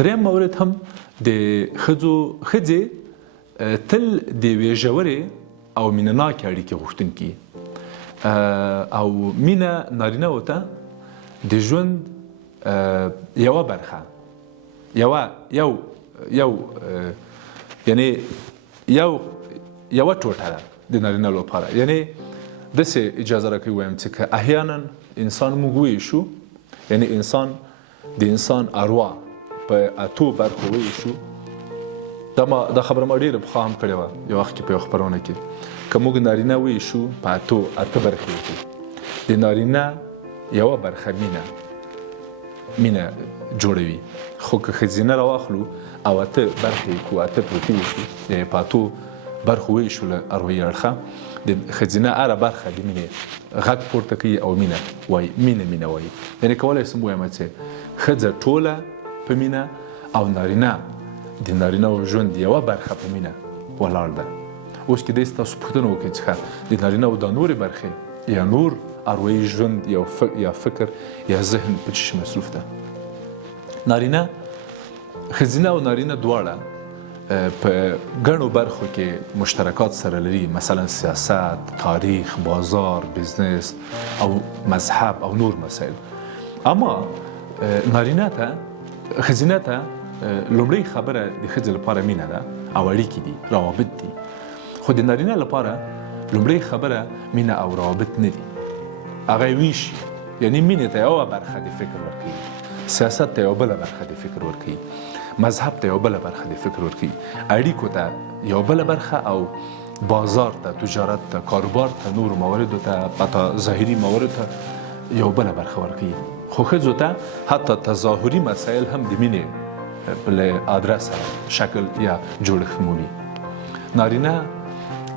دریم مورد هم د ښځې تل د یوې ژورې او مینهناکې اړیکې غوښتونکي او مینه نارینهو ته د ژوند یوه برخه یعنې یوه ټوټه ده د نارینه لپاره. یعنې داسې اجازه راکوي ووایم چې که احیانا انسان موږ وویشو، یعنې د انسان اروا په اتو برخو وویشو. دا خبره ما ډېره پخوا هم کړې وه یو وخت کې په یوه خپرونه کې. که موږ نارینه وویشو په اته برخې کې، د نارینه یوه برخه مینه جوړوي، خو که ښځینه راواخلو او اته برخې کو، اته ټوټې وکړو، یعنې په اتو برخو وویشو له اروایي اړخه، د ښځینه هره برخه د مینې غږ پورته کوي او مینه وایي، مینه وایي. یعنې کولی شم ووایم چې ښځه ټوله په مینه او نارینه د نارینهو ژوند یوه برخه په مینه ولاړ ده. اوس کېدای شي تاسو پوښتنه وکړئ چې د نارینهو دا نورې برخې یا نور اروایي ژوند یا فکر یا ذهن په څه شي مصروف ده. ښځینه او نارینه دواړه په ګڼو برخو کې مشترکات سره لري، مثلا سیاست، تاریخ، بازار، بزنس او مذهب او نور مسایل. اما ښځینه ته لومړی خبره د ښځې لپاره مینه ده او اړیکې دي، روابط دي. خو د نارینه لپاره لومړی خبره مینه او روابط نه دي، هغه یې ویشي. یعنې مینې ته یوه برخه د فکر ورکوي، سیاست ته یوه بله برخه د فکر ورکوي، مذهب ته یوه بله برخه د فکر ورکوي، اړیکو ته یوه بله برخه، او بازار ته، تجارت ته، کاروبار ته، نورو مواردو ته، حتی ظاهري مواردو ته یوه بله برخه ورکوي. خو ښځو ته حتی تظاهري مسایل هم د مینې له ادرسه شکل یا جوړښت مومي. نارینه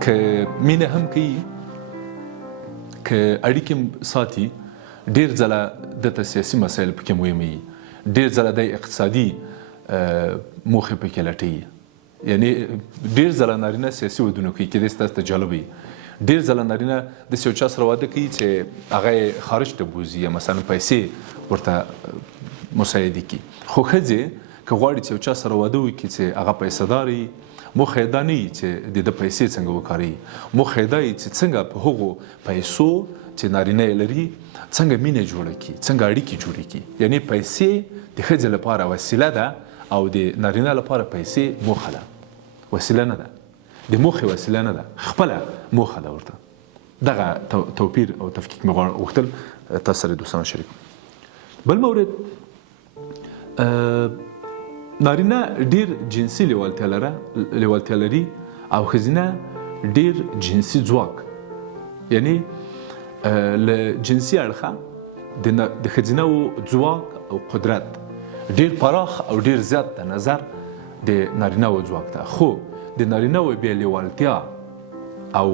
که مینه هم کوي، که اړیکې ساتي، ډېر ځله دته سیاسي مسایل پکې مهم وي، ډېر ځله د اقتصادي موخې پکې لټوي. یعنې ډېر ځله نارینه سیاسي ودونه کوي، کېدای شي تاسو ته جالب وي. ډېر ځله نارینه داسې یو چا سره واده کوي چې هغه یې خارج ته بوځي یا مثلا پیسې ورته مساعدې کړي. خو ښځې که غواړي چې یو چا سره واده وکړي چې هغه پیسه دار وي، موخه یې دا نه وي چې د ده پیسې څنګه وکاروي، موخه یې دا وي چې څنګه په هغو پیسو چې نارینه یې لري څنګه مینه جوړه کړي، څنګه اړیکې جوړې کړي. یعنې پیسې د ښځې لپاره وسیله ده او د نارینه لپاره پیسې موخه ده، وسیله نه ده، د موخې وسیله نه ده، خپله موخه ده ورته. دغه توپیر او تفکیک مې غوښتل تاسو سره دوستانه شریک. بل مورد، نارینه ډېر جنسي لیوالتیا لري او ښځینه ډېر جنسي ځواک. یعنې له جنسي اړخه د ښځینهو ځواک او قدرت ډېر پراخ او ډېر زیات د نظر د نارینهو ځواک ده. خو د نارینهو بې لیوالتیا او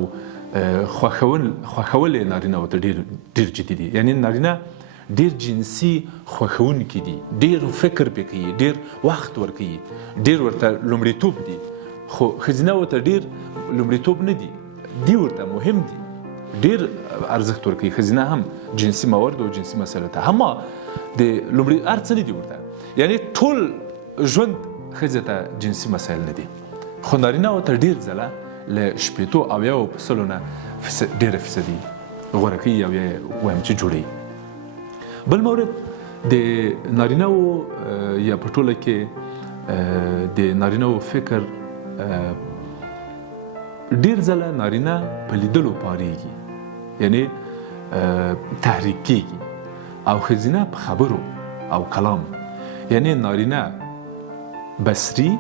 خوښول یې نارینهو ته ډېر جدي دي. یعنې نارینه ډېر جنسي خوښونکي دي، ډېر فکر پې کوي، ډېر وخت ورکوي، ډېر ورته لومړیتوب دي. خو ښځینهو ته ډېر لومړیتوب نه دي، دي ورته مهم دي، ډېر ارزښت ورکوي. ښځینه هم جنسي موارد او جنسي مسایلو ته هم د لومړي هر څه نه دي ورته. یعنې ټول ژوند ښځې ته جنسي مسایل نه دي. خو نارینهو ته ډېر ځله له 80% نه ډېره فیصدي غوره کوي او یا وایم چې جوړوي. بل مورد، د نارینهو یا په ټوله کې د نارینهو فکر ډېر ځله نارینه په لیدلو پارېږي، یعنې تحریک کېږي، او ښځینه په خبرو او کلام. یعنې نارینه بصري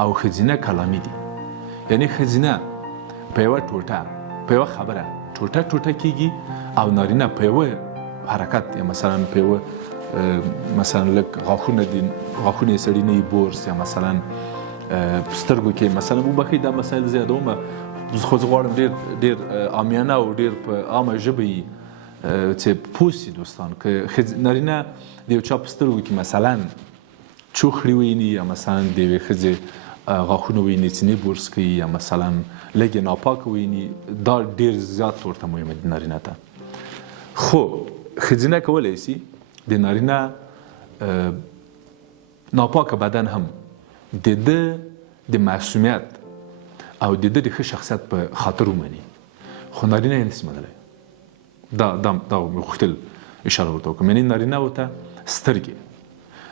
او ښځینه کلامي دي. یعنې ښځینه په یوه ټوټه، په یوه خبره ټوټه کېږي، او نارینه په یوه حرکت یا مثلا په یوه مثلا لږ غاښونه یې سړي نه وي بورس، یا مثلا په سترګو کې مثلا وبښئ دا مسایل زیاتوم، خو زه غواړم ډېر عامیانه او ډېر په عامه ژبه یي چې پوه سي دوستان. که نارینه د یو چا په سترګو کې مثلا چوخړي ویني، یا مثلا د یوې ښځې غاښونه ویني چې نه بورس کوي، یا مثلا لږ یې ناپاکه ویني، دا ډېر زیات ورته مهمه دي نارینه ته. خو ښځینه کولی سي د نارینه ناپاکه بدن هم د معصومیت او د ښه شخصیت په خاطر ومني، خو نارینه یې نشي منلی. دا مې غوښتل اشاره ورته وکړم. یعنې نارینه ورته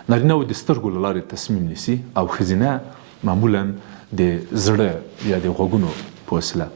نارینه و د سترګو له لارې تصمیم نیسي او ښځینه معمولا د زړه یا د غوږونو په وسیله.